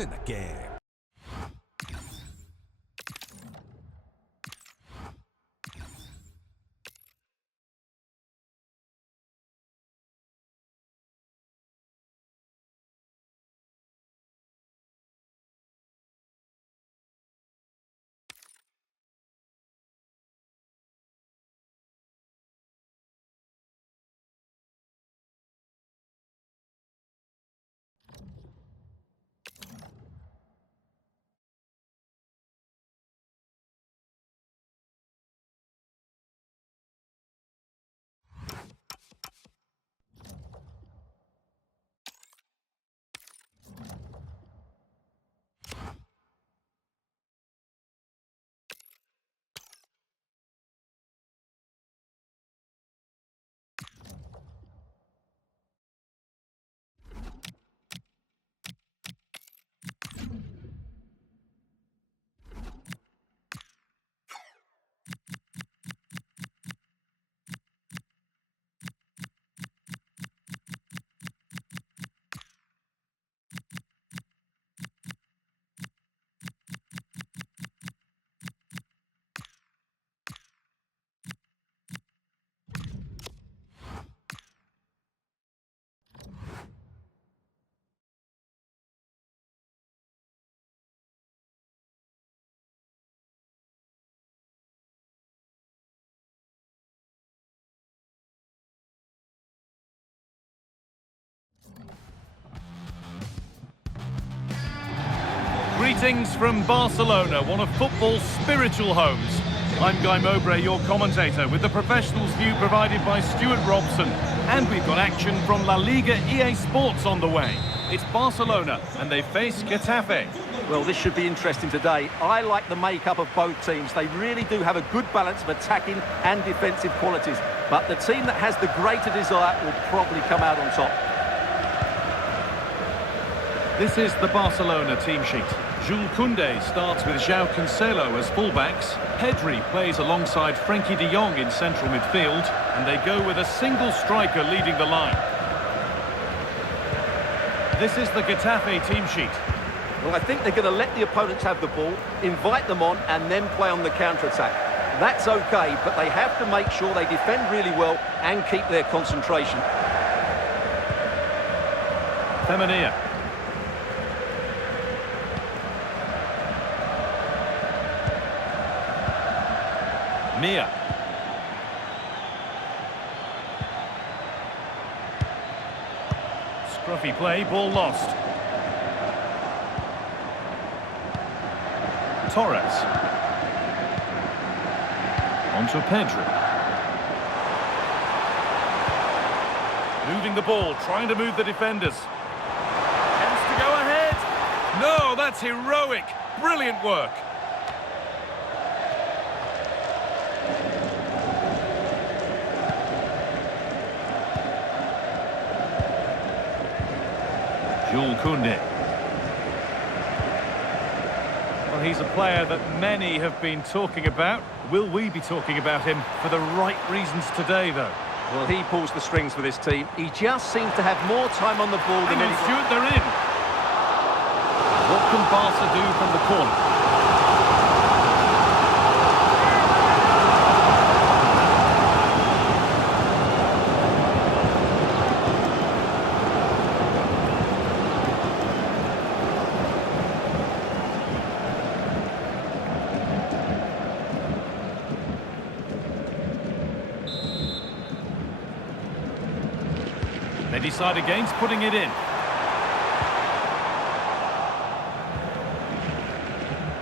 It's in the game. Greetings from Barcelona, one of football's spiritual homes. I'm Guy Mowbray, your commentator, with the professionals' view provided by Stuart Robson. And we've got action from La Liga EA Sports on the way. It's Barcelona, and they face Getafe. Well, this should be interesting today. I like the makeup of both teams. They really do have a good balance of attacking and defensive qualities. But the team that has the greater desire will probably come out on top. This is the Barcelona team sheet. Jules Koundé starts with João Cancelo as fullbacks. Pedri plays alongside Frenkie de Jong in central midfield. And they go with a single striker leading the line. This is the Getafe team sheet. Well, I think they're going to let the opponents have the ball, invite them on, and then play on the counter-attack. That's okay, but they have to make sure they defend really well and keep their concentration. Femenia. Mia. Scruffy play, ball lost. Torres. On to Pedri. Moving the ball, trying to move the defenders. Chance to go ahead. No, that's heroic. Brilliant work. Jules Koundé. Well, he's a player that many have been talking about. Will we be talking about him for the right reasons today, though? Well, he pulls the strings for this team. He just seems to have more time on the ball than anyone. Stuart, they're in. What can Barca do from the corner? They decide against putting it in.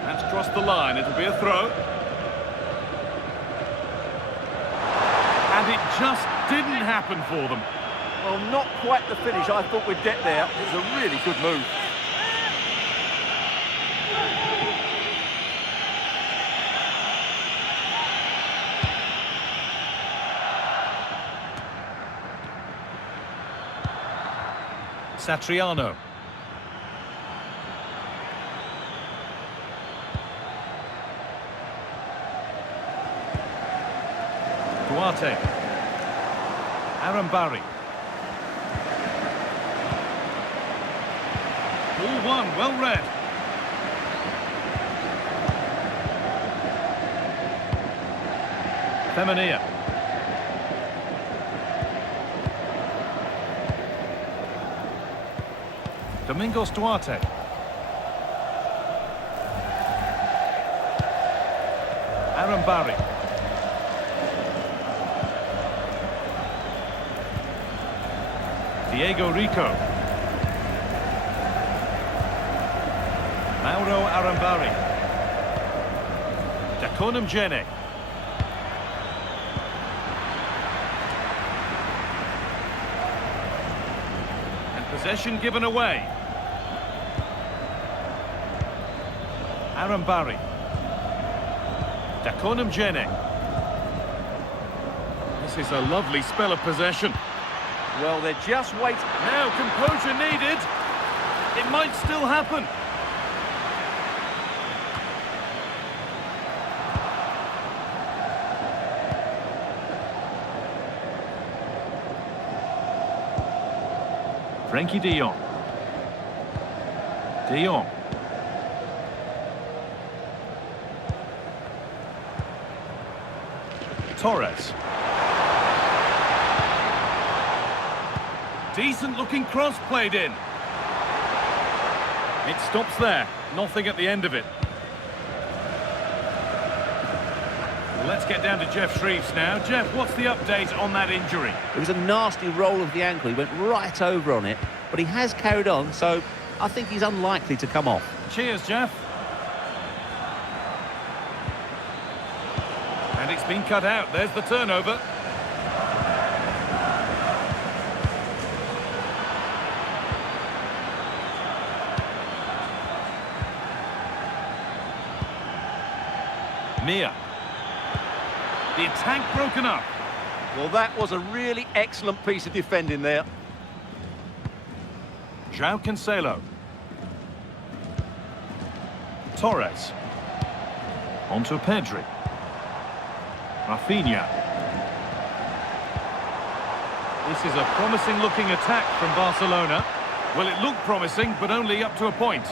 That's crossed the line. It'll be a throw. And it just didn't happen for them. Well, not quite the finish I thought we'd get there. It was a really good move. Satriano. Duarte. Arambari. Ball one, well read. Femenia. Domingos Duarte. Aaron Barry. Diego Rico. Mauro Arambari. Dakonam Jene. And possession given away. Arambari. Dakonam Jene. This is a lovely spell of possession. Well, they're just waiting. Now composure needed. It might still happen. Frenkie de Jong. De Jong. Torres. Decent looking cross played in. It stops there. Nothing at the end of it. Let's get down to Jeff Shreves now. Jeff, what's the update on that injury? It was a nasty roll of the ankle. He went right over on it, but he has carried on, so I think he's unlikely to come off. Cheers, Jeff. And it's been cut out. There's the turnover. Mia. The attack broken up. Well, that was a really excellent piece of defending there. João Cancelo. Torres. Onto Pedri. Rafinha. This is a promising looking attack from Barcelona. Well, it looked promising, but only up to a point.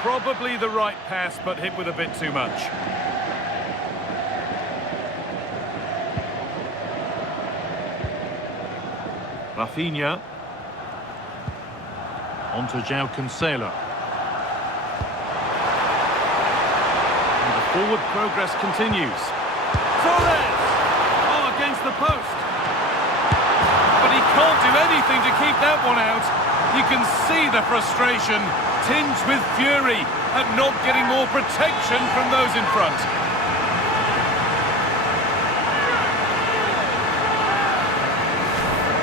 Probably the right pass, but hit with a bit too much. Rafinha. Onto João Cancelo. And the forward progress continues. Torres! Oh, against the post. But he can't do anything to keep that one out. You can see the frustration, tinged with fury at not getting more protection from those in front.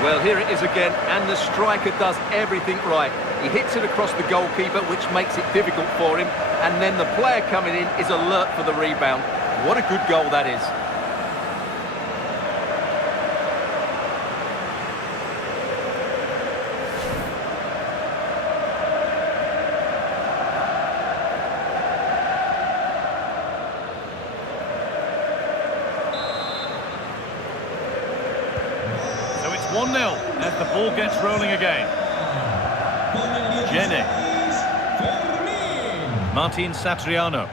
Well, here it is again, and the striker does everything right. He hits it across the goalkeeper, which makes it difficult for him, and then the player coming in is alert for the rebound. What a good goal that is. So it's 1-0 as the ball gets rolling again. Jene. Martin Satriano.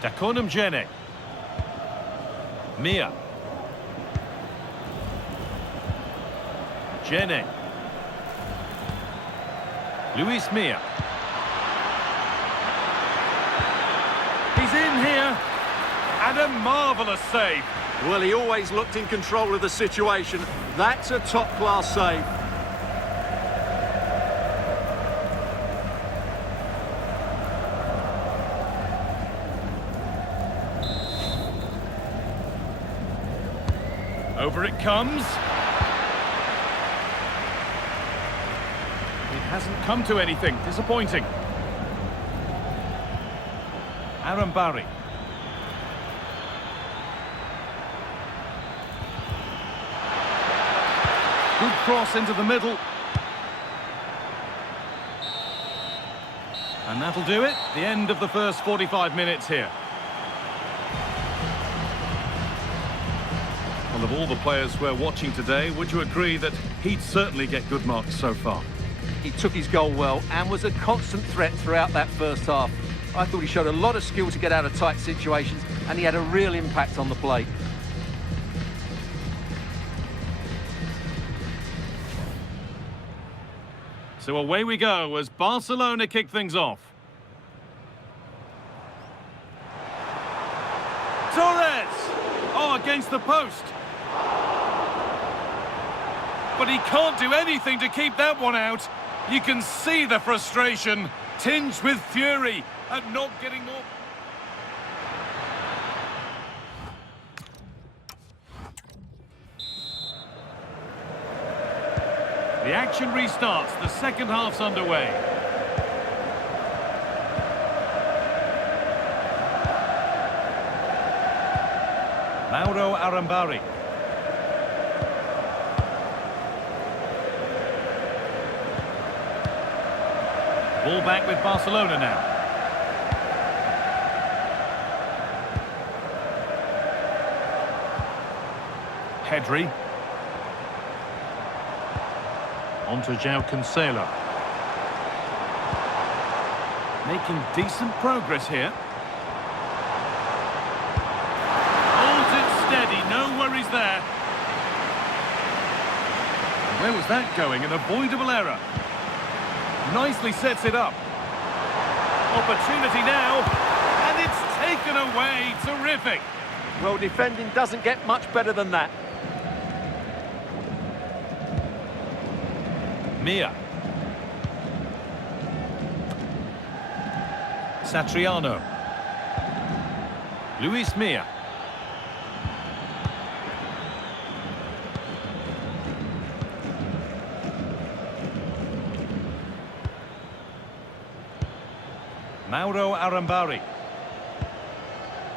Dakonam Jene. Mia. Jene. Luis Mia. He's in here. And a marvellous save. Well, he always looked in control of the situation. That's a top-class save. Over it comes. It hasn't come to anything. Disappointing. Aaron Barry. Good cross into the middle. And that'll do it. The end of the first 45 minutes here. Well, of all the players we're watching today, would you agree that He'd certainly get good marks so far. He took his goal well and was a constant threat throughout that first half. I thought he showed a lot of skill to get out of tight situations, and he had a real impact on the play. So away we go as Barcelona kick things off. Torres! Oh, against the post. But he can't do anything to keep that one out. You can see the frustration, tinged with fury at not getting more. The action restarts, the second half's underway. Mauro Arambari. Ball back with Barcelona now. Pedri. On to João Cancelo. Making decent progress here. Holds it steady, no worries there. Where was that going? An avoidable error. Nicely sets it up. Opportunity now, and it's taken away. Terrific. Well, defending doesn't get much better than that. Mia. Satriano. Luis Mia. Mauro Arambari.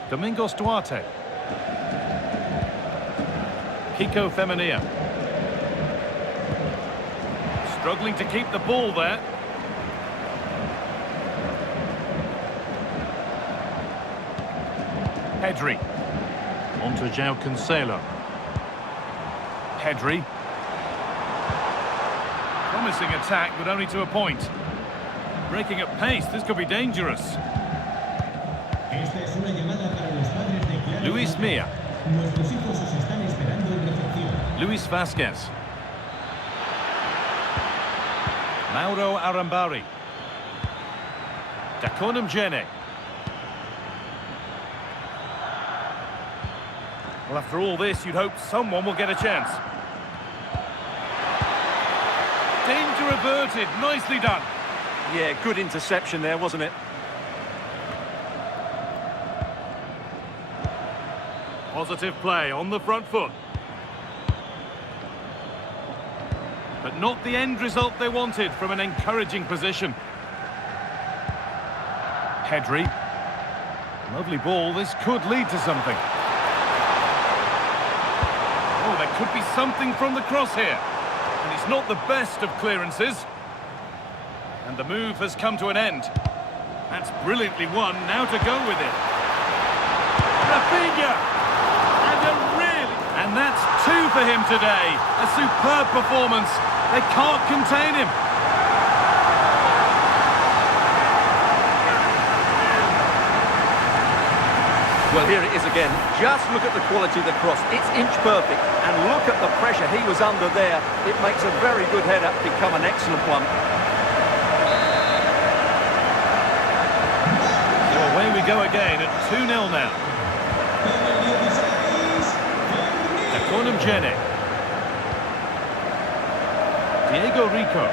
Domingos Duarte. Kiko Femenia. Struggling to keep the ball there. Pedri. On to João Cancelo. Pedri. Promising attack, but only to a point. Breaking at pace, this could be dangerous. Luis Mia. Luis Vasquez. Mauro Arambari. Dakonam Jene. Well, after all this, you'd hope someone will get a chance. Danger averted. Nicely done. Yeah, good interception there, wasn't it? Positive play on the front foot. But not the end result they wanted from an encouraging position. Pedri. Lovely ball. This could lead to something. Oh, there could be something from the cross here. And it's not the best of clearances. And the move has come to an end. That's brilliantly won. Now to go with it. Rafinha! And that's two for him today. A superb performance. They can't contain him. Well, here it is again. Just look at the quality of the cross. It's inch perfect. And look at the pressure he was under there. It makes a very good header become an excellent one. So away we go again at 2-0 now. Dakonam Jene. Diego Rico.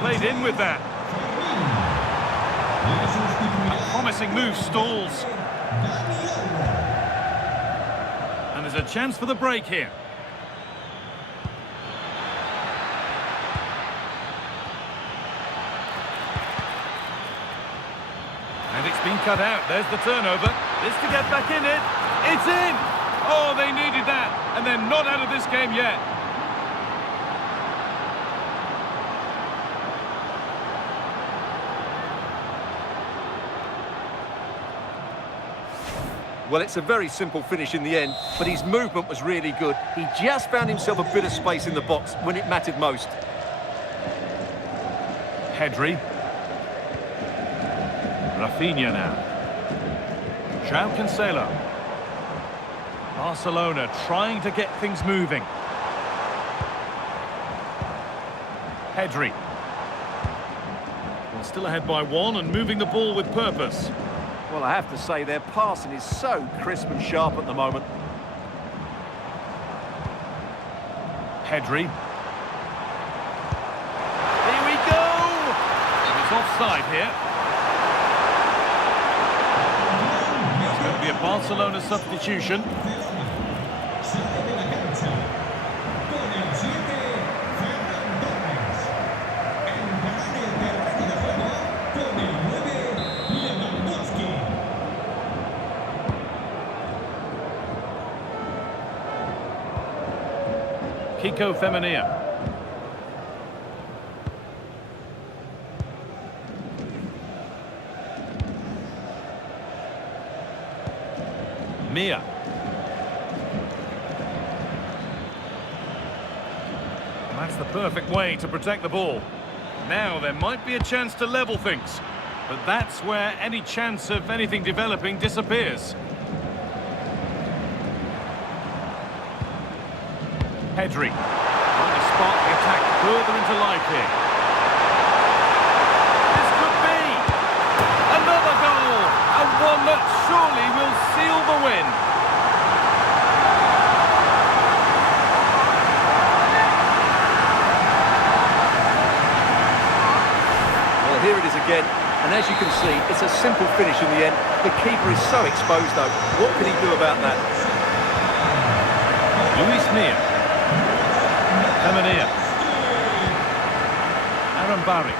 Played in with that. A promising move stalls. And there's a chance for the break here. And it's been cut out. There's the turnover. This to get back in it. It's in! Oh, they needed that. And they're not out of this game yet. Well, it's a very simple finish in the end, but his movement was really good. He just found himself a bit of space in the box when it mattered most. Pedri. Rafinha now. João Cancelo. Barcelona trying to get things moving. Pedri. Well, still ahead by one and moving the ball with purpose. Well, I have to say, their passing is so crisp and sharp at the moment. Pedri. Here we go! It's offside here. It's going to be a Barcelona substitution. Kiko Femenia. Mia. That's the perfect way to protect the ball. Now there might be a chance to level things, but that's where any chance of anything developing disappears. Pedri, trying to spark the attack further into life here. This could be another goal, and one that surely will seal the win. Well, here it is again, and as you can see, it's a simple finish in the end. The keeper is so exposed, though. What can he do about that? Luis Mia. Femenia. Aaron Barry.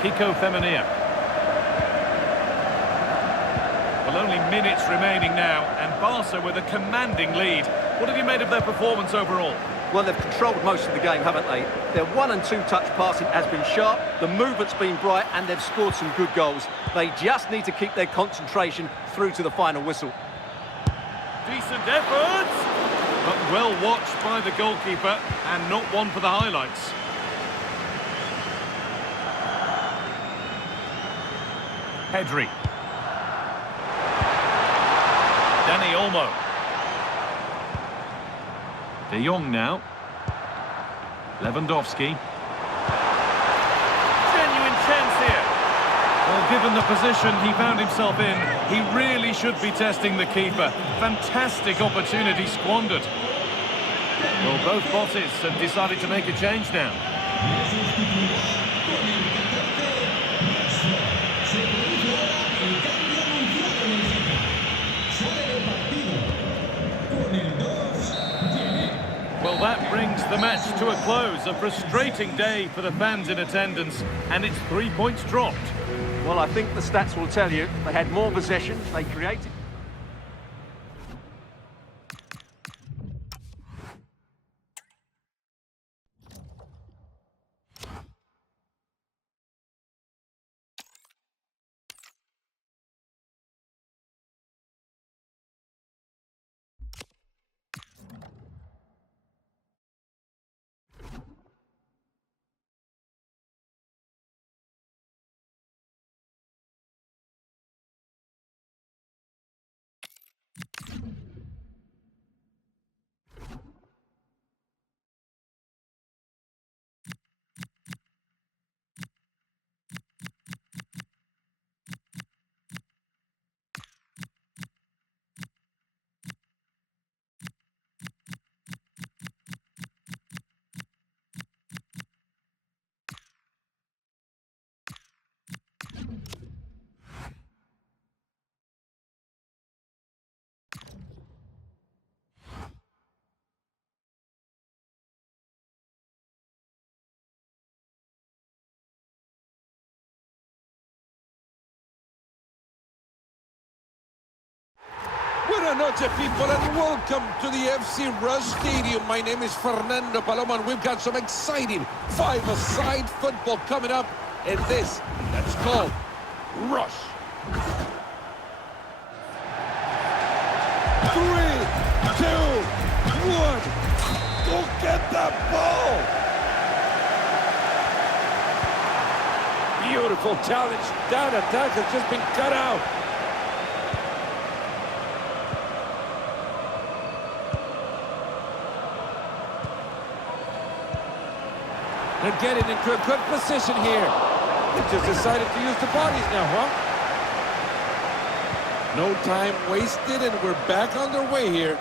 Kiko Femenia. Well, only minutes remaining now, and Barca with a commanding lead. What have you made of their performance overall? Well, they've controlled most of the game, haven't they? Their 1- and 2-touch passing has been sharp, the movement's been bright, and they've scored some good goals. They just need to keep their concentration through to the final whistle. Decent efforts, but well watched by the goalkeeper, and not one for the highlights. Pedri. Dani Olmo. De Jong now. Lewandowski. Genuine chance here. Well, given the position he found himself in, he really should be testing the keeper. Fantastic opportunity squandered. Well, both bosses have decided to make a change now. Well, that brings the match to a close. A frustrating day for the fans in attendance, and it's 3 points dropped. Well, I think the stats will tell you they had more possession, they created... Buenas noches, people, and welcome to the FC Rush Stadium. My name is Fernando Paloma, and we've got some exciting five-a-side football coming up in this. That's called rush. 3, 2, 1. Go get that ball. Beautiful challenge. That attack has just been cut out. They're getting into a good position here. They just decided to use the bodies now, huh? No time wasted, and we're back on their way here.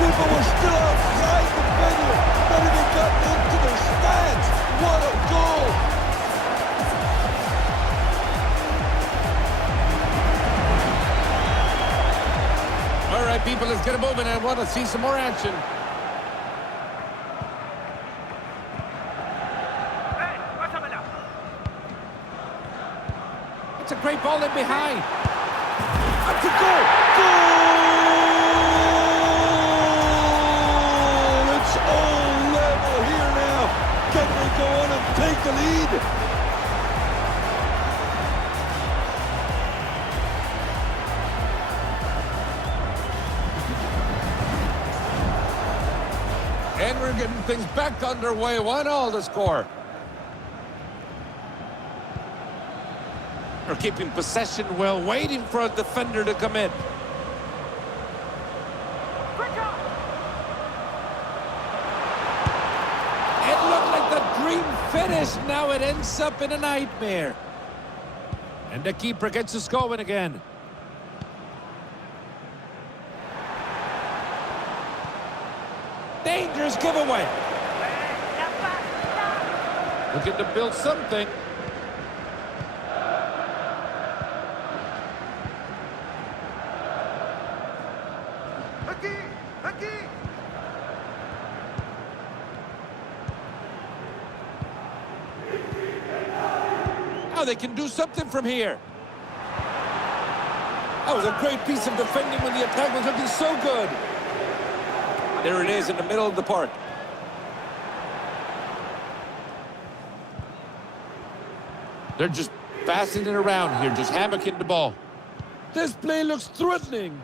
People were still outside the venue, not even gotten into their stands. What a goal! All right, people, let's get it moving. I want to see some more action. It's a great ball in behind. That's a goal! Goal! Can they go on and take the lead? And we're getting things back underway. 1-1 the score. They're keeping possession well, waiting for a defender to come in. Finish, now it ends up in a nightmare. And the keeper gets us going again. Dangerous giveaway. Looking to build something. They can do something from here. That was a great piece of defending when the attack was looking so good. There it is in the middle of the park. They're just passing it around here, just hammocking the ball. This play looks threatening.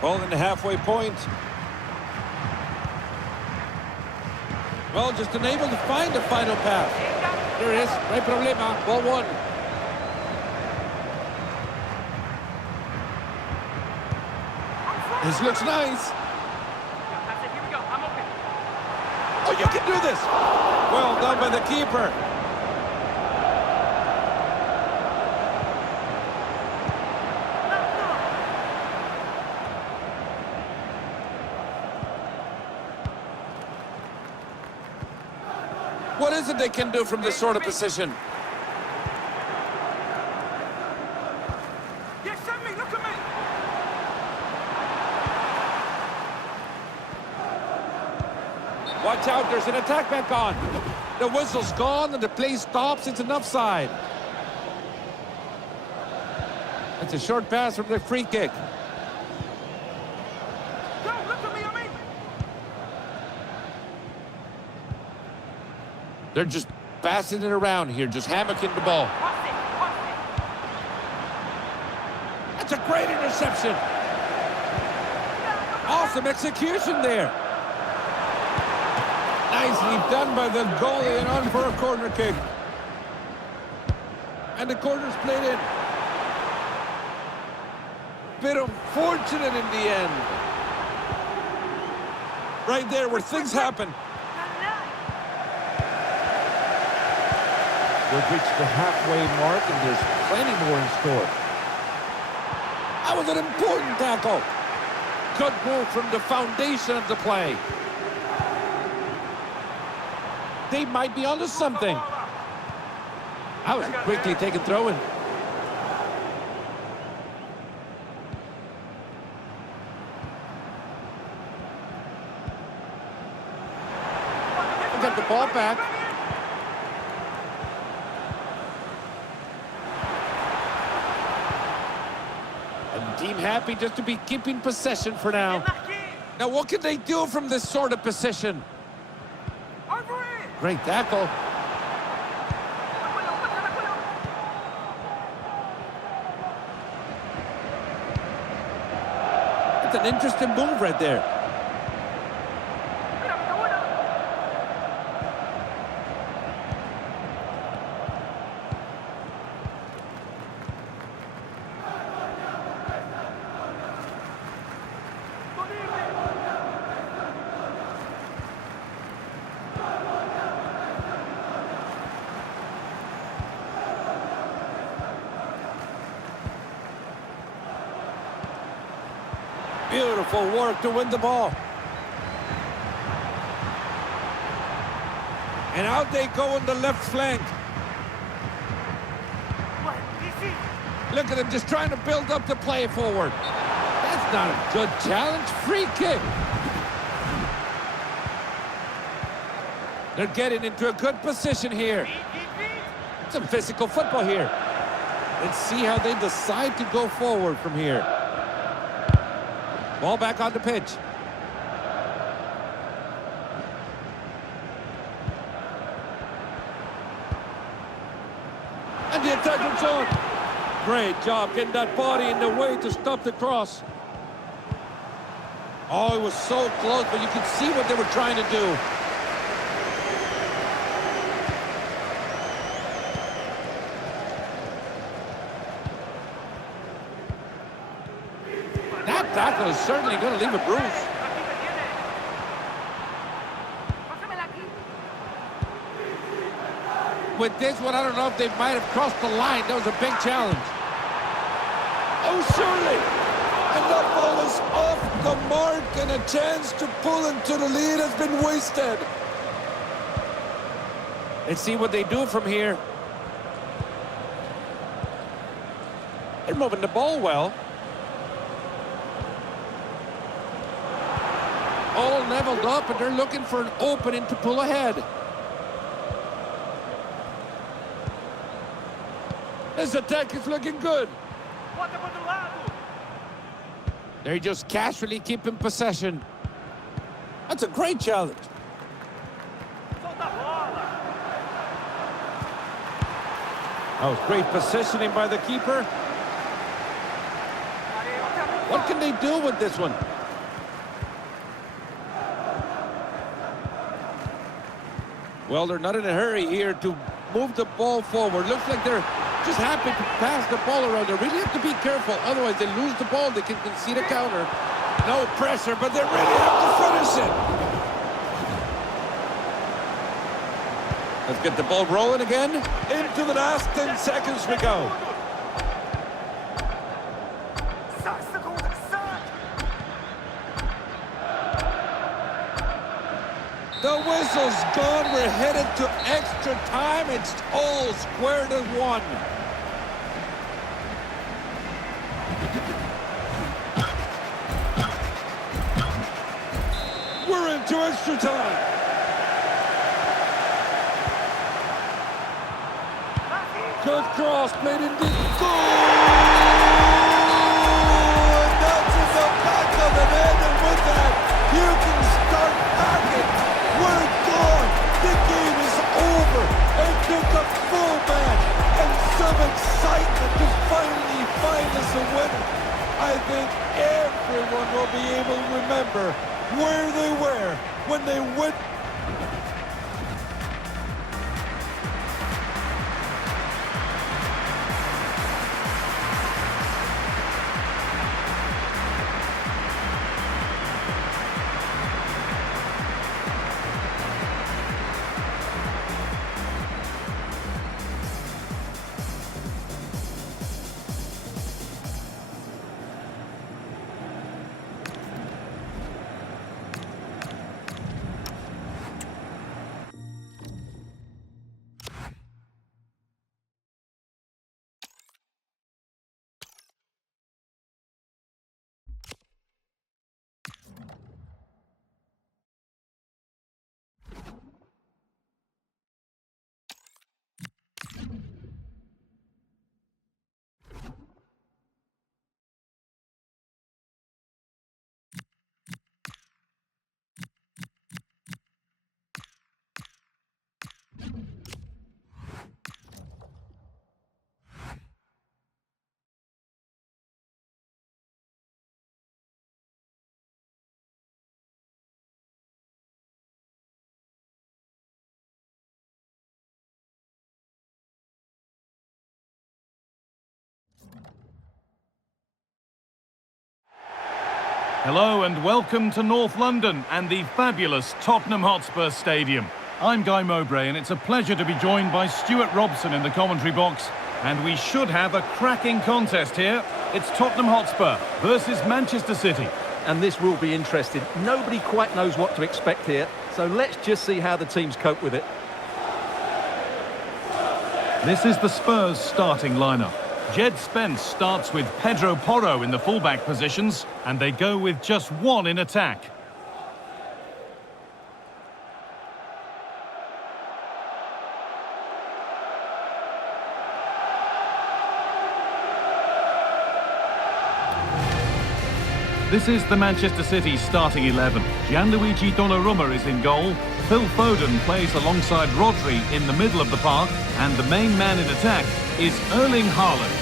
Ball in the halfway point. Well, just unable to find the final pass. There it is. No problema. Ball one. This looks nice. Oh, you can do this. Well done by the keeper. What is it they can do from this sort of position? Yes, send me, look at me. Watch out, there's an attack back on. The whistle's gone and the play stops. It's an offside. It's a short pass from the free kick. Go, look at me, I mean. They're just passing it around here, just hammocking the ball. That's a great interception. Awesome execution there. Nicely done by the goalie and on for a corner kick. And the corner's played in. Bit unfortunate in the end. Right there where things happen. We've reached the halfway mark and there's plenty more in store. That was an important tackle. Good move from the foundation of the play. They might be onto something. I was quickly taken throw-in. Get the ball back. And team happy just to be keeping possession for now. Now what can they do from this sort of position? Over it. Great tackle. That's an interesting move right there. Beautiful work to win the ball. And out they go on the left flank. Look at him just trying to build up the play forward. That's not a good challenge. Free kick. They're getting into a good position here. Some physical football here. Let's see how they decide to go forward from here. Ball back on the pitch. And the attack is on. Great job getting that body in the way to stop the cross. Oh, it was so close, but you could see what they were trying to do. That tackle is certainly going to leave a bruise. With this one, I don't know if they might have crossed the line. That was a big challenge. Oh, surely! And that ball is off the mark, and a chance to pull into the lead has been wasted. Let's see what they do from here. They're moving the ball well. All leveled up, and they're looking for an opening to pull ahead. This attack is looking good. They're just casually keeping possession. That's a great challenge. That was great positioning by the keeper. What can they do with this one? Well, they're not in a hurry here to move the ball forward. Looks like they're just happy to pass the ball around. They really have to be careful. Otherwise, they lose the ball. They can concede a counter. No pressure, but they really have to finish it. Let's get the ball rolling again. Into the last 10 seconds we go. The whistle's gone. We're headed to extra time. It's all squared as one. We're into extra time. Good cross, played in deep. Goal! And that's in the back of the net, and with that, you can start packing. We're gone. The game is over. It took a full match and some excitement to finally find us a winner. I think everyone will be able to remember where they were when they went. Hello and welcome to North London and the fabulous Tottenham Hotspur Stadium. I'm Guy Mowbray and it's a pleasure to be joined by Stuart Robson in the commentary box. And we should have a cracking contest here. It's Tottenham Hotspur versus Manchester City. And this will be interesting. Nobody quite knows what to expect here, so let's just see how the teams cope with it. This is the Spurs starting lineup. Jed Spence starts with Pedro Porro in the fullback positions, and they go with just one in attack. This is the Manchester City starting 11. Gianluigi Donnarumma is in goal. Phil Foden plays alongside Rodri in the middle of the park. And the main man in attack is Erling Haaland.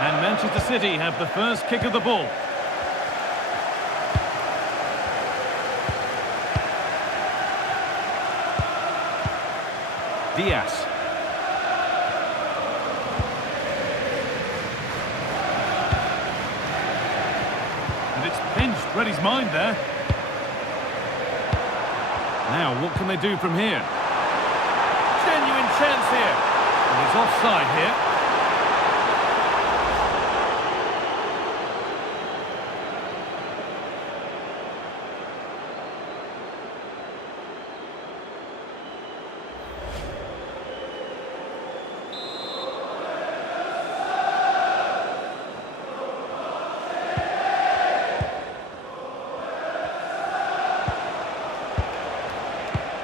And Manchester City have the first kick of the ball. Diaz. And it's pinched, read his mind there. Now, what can they do from here? Genuine chance here. And it's offside here.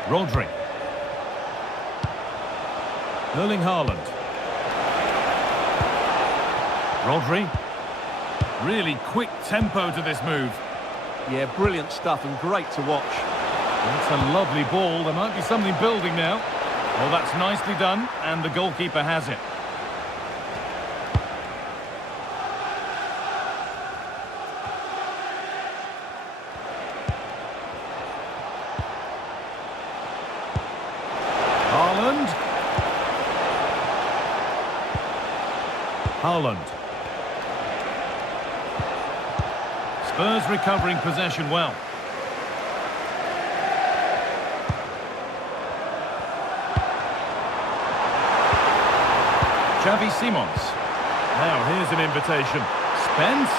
Rodri. Erling Haaland. Rodri. Really quick tempo to this move. Yeah, brilliant stuff and great to watch. That's a lovely ball. There might be something building now. Well, that's nicely done, and the goalkeeper has it. Haaland. Haaland. Spurs recovering possession well. Xavi Simons. Now here's an invitation. Spence.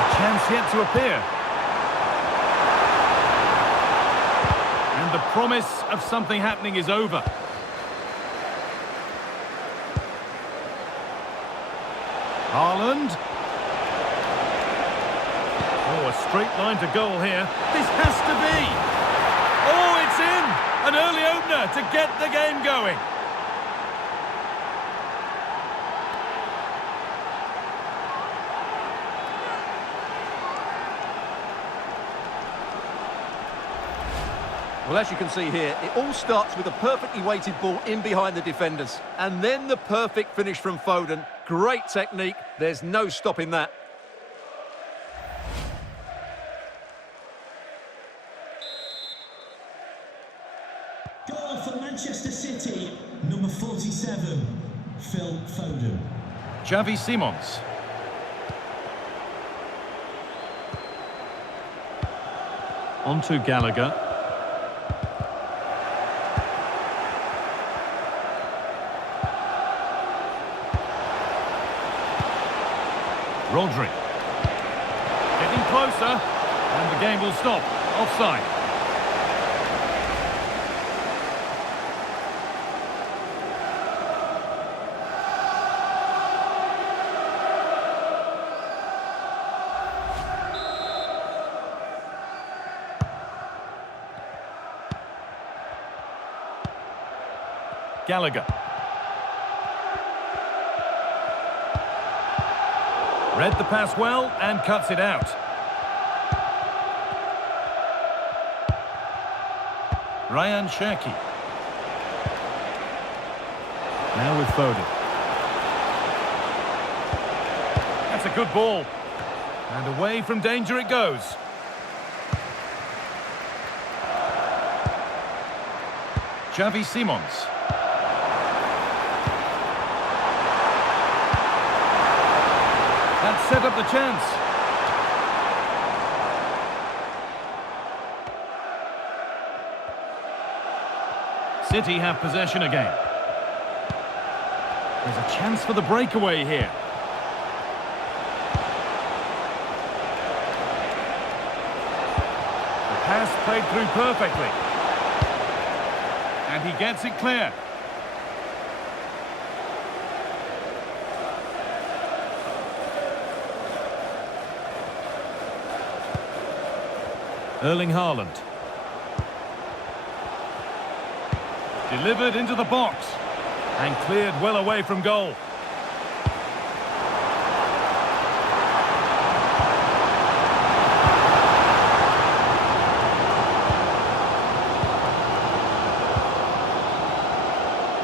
A chance yet to appear. And the promise of something happening is over. Haaland. Oh, a straight line to goal here. This has to be. Oh, it's in! An early opener to get the game going. Well, as you can see here, it all starts with a perfectly weighted ball in behind the defenders. And then the perfect finish from Foden. Great technique. There's no stopping that. Goal for Manchester City, number 47, Phil Foden. Xavi Simons. On to Gallagher. Rodri. Getting closer, and the game will stop. Offside. Gallagher. Read the pass well and cuts it out. Ryan Cherki. Now with Foden. That's a good ball. And away from danger it goes. Xavi Simons. That set up the chance. City have possession again. There's a chance for the breakaway here. The pass played through perfectly. And he gets it clear. Erling Haaland. Delivered into the box. And cleared well away from goal.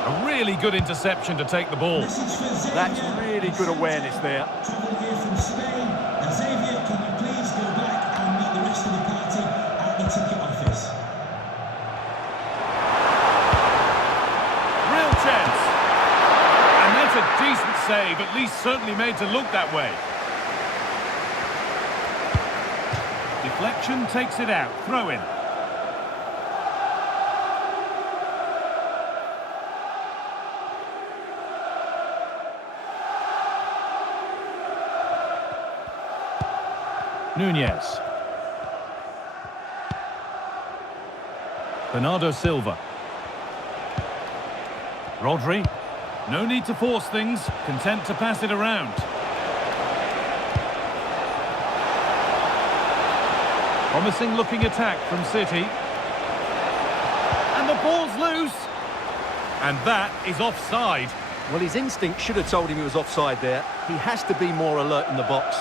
A really good interception to take the ball. That's really good awareness there. Travelling here from Spain. Xavier, can you please go back and meet the rest of the party at the ticket office? Real chance. And that's a decent save, at least certainly made to look that way. Deflection takes it out. Throw in. Nunez. Bernardo Silva. Rodri. No need to force things, content to pass it around. Promising looking attack from City. And the ball's loose. And that is offside. Well, his instinct should have told him he was offside there. He has to be more alert in the box.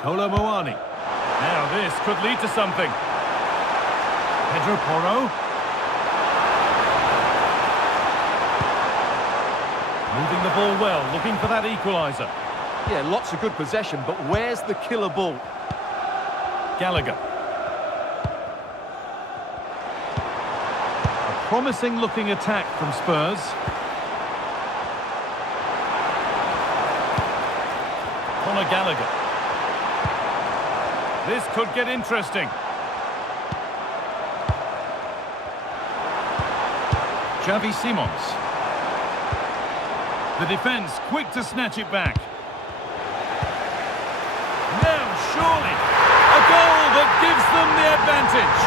Kolo Muani. Now this could lead to something. Pedro Porro. Moving the ball well, looking for that equaliser. Yeah, lots of good possession, but where's the killer ball? Gallagher. A promising looking attack from Spurs. Conor Gallagher. This could get interesting. Xavi Simons. The defence quick to snatch it back. Now, surely, a goal that gives them the advantage.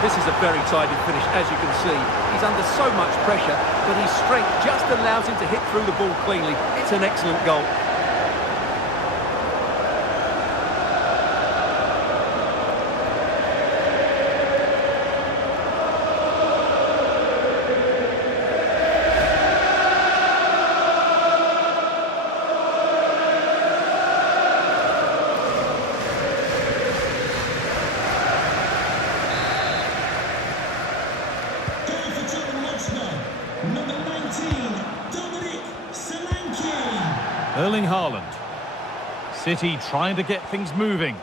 This is a very tidy finish, as you can see. He's under so much pressure, but his strength just allows him to hit through the ball cleanly. It's an excellent goal. Number 19, Dominic Solanke. Erling Haaland. City trying to get things moving.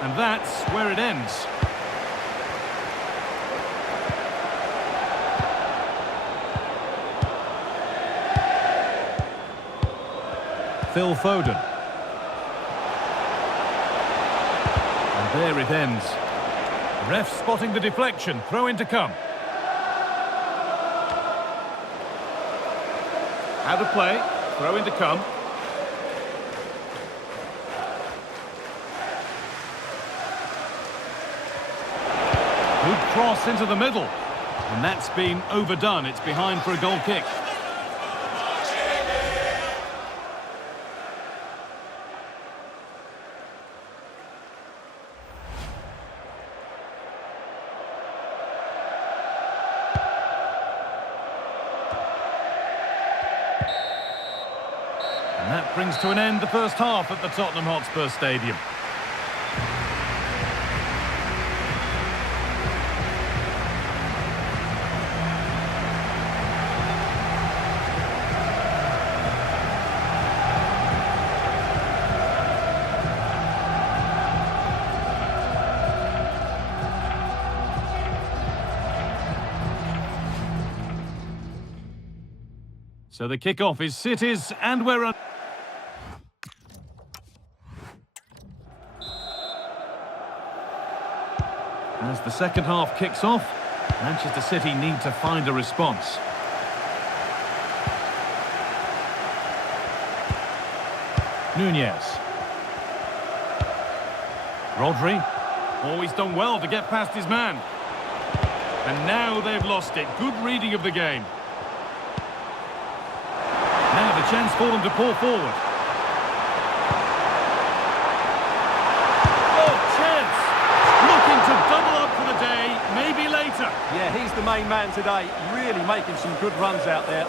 And that's where it ends. Phil Foden. And there it ends. Ref spotting the deflection. Throw in to come. Out of play. Throw in to come. Good cross into the middle. And that's been overdone. It's behind for a goal kick. And that brings to an end the first half at the Tottenham Hotspur Stadium. So the kickoff is City's, and we're on. As the second half kicks off, Manchester City need to find a response. Nunez. Rodri. Oh, he's done well to get past his man. And now they've lost it. Good reading of the game. Now the chance for them to pull forward. Oh, chance! Looking to double up for the day, maybe later. Yeah, he's the main man today, really making some good runs out there.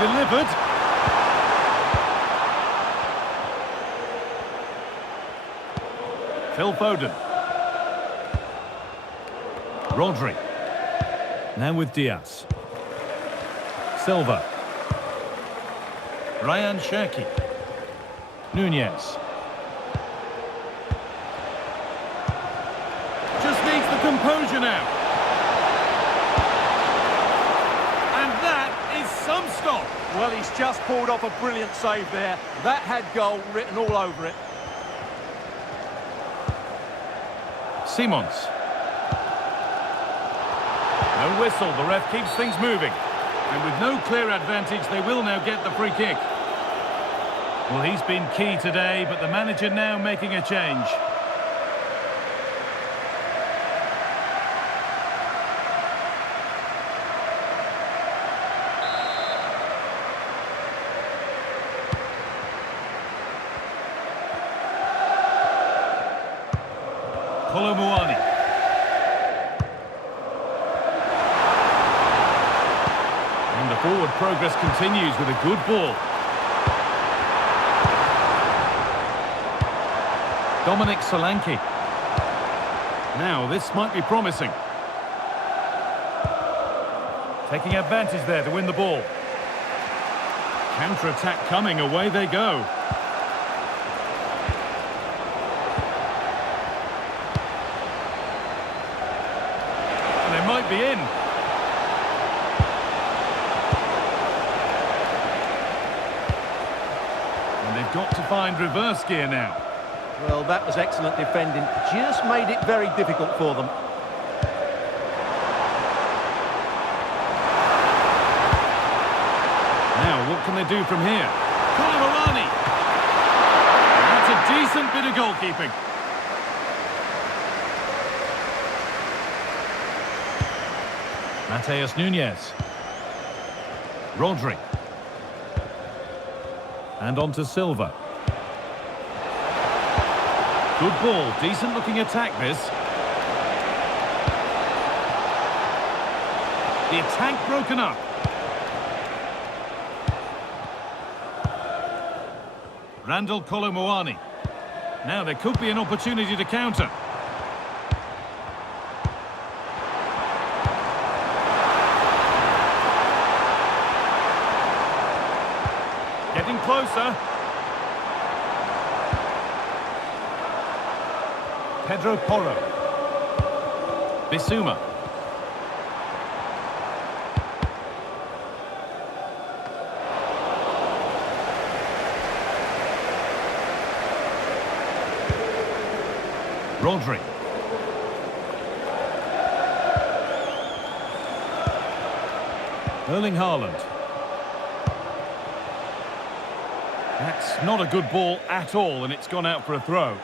Delivered. Phil Foden. Rodri. Now with Diaz. Silva. Ryan Cherki. Nunez. Just needs the composure now. Some stop. Well, he's just pulled off a brilliant save there. That had goal written all over it. Simons. No whistle. The ref keeps things moving. And with no clear advantage, they will now get the free kick. Well, he's been key today, but the manager now making a change. Kolo Muani. And the forward progress continues with a good ball. Dominic Solanke. Now, this might be promising. Taking advantage there to win the ball. Counter-attack coming, away they go. Might be in. And they've got to find reverse gear now. Well, that was excellent defending. Just made it very difficult for them. Now, what can they do from here? Kolo Muani. That's a decent bit of goalkeeping. Matheus Nunez. Rodri. And on to Silva. Good ball, decent looking attack this. The attack broken up. Randall Kolo Muani. Now there could be an opportunity to counter. Getting closer. Pedro Porro. Bissouma. Rodri. Erling Haaland. That's not a good ball at all, and it's gone out for a throw.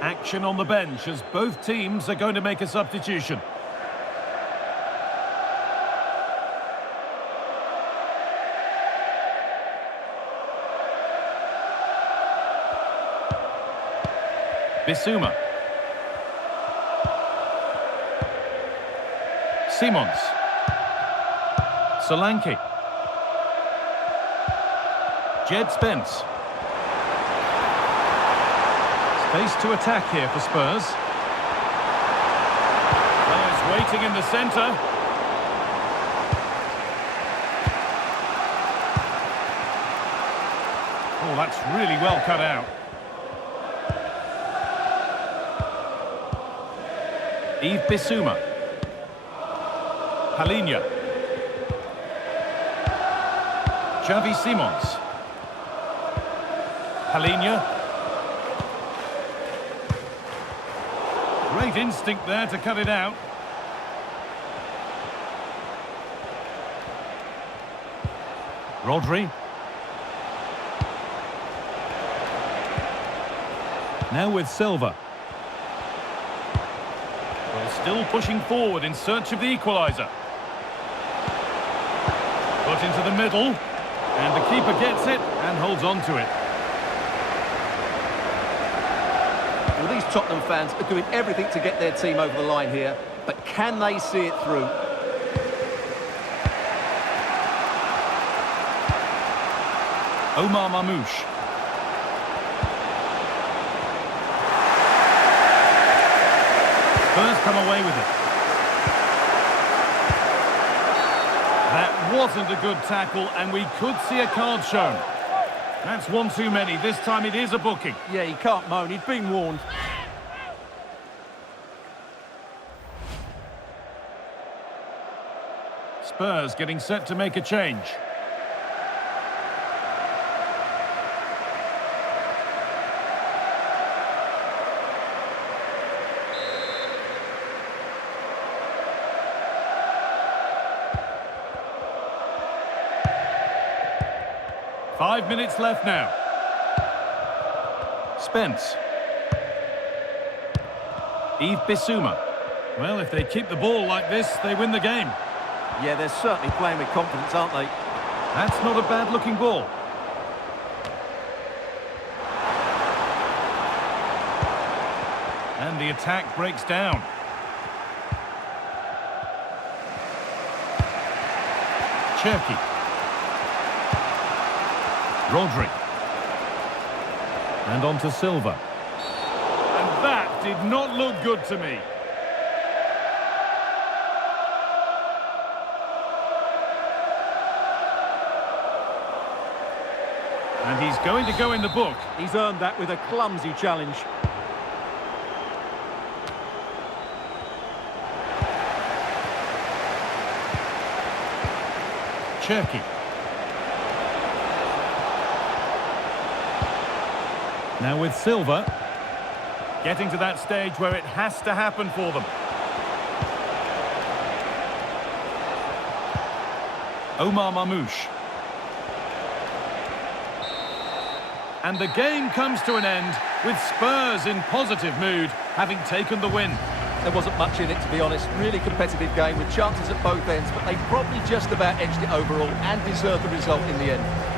Action on the bench as both teams are going to make a substitution. Bissouma. Simons. Solanke. Jed Spence. Space to attack here for Spurs. Players waiting in the centre. Oh, that's really well cut out. Yves Bissouma. Palhinha. Xavi Simons. Palhinha. Great instinct there to cut it out. Rodri. Now with Silva. Well, still pushing forward in search of the equaliser. Put into the middle. And the keeper gets it and holds on to it. Well, these Tottenham fans are doing everything to get their team over the line here, but can they see it through? Omar Mamouche. Spurs come away with it. That wasn't a good tackle, and we could see a card shown. That's one too many. This time it is a booking. Yeah, he can't moan. He's been warned. Spurs getting set to make a change. Five minutes left now. Spence. Yves Bissouma. Well, if they keep the ball like this, they win the game. Yeah, they're certainly playing with confidence, aren't they? That's not a bad-looking ball. And the attack breaks down. Cherki. Rodri. And on to Silva. And that did not look good to me. And he's going to go in the book. He's earned that with a clumsy challenge. Cherki. Now with Silva. Getting to that stage where it has to happen for them. Omar Mamouche. And the game comes to an end with Spurs in positive mood, having taken the win. There wasn't much in it, to be honest. Really competitive game with chances at both ends, but they probably just about edged it overall and deserved the result in the end.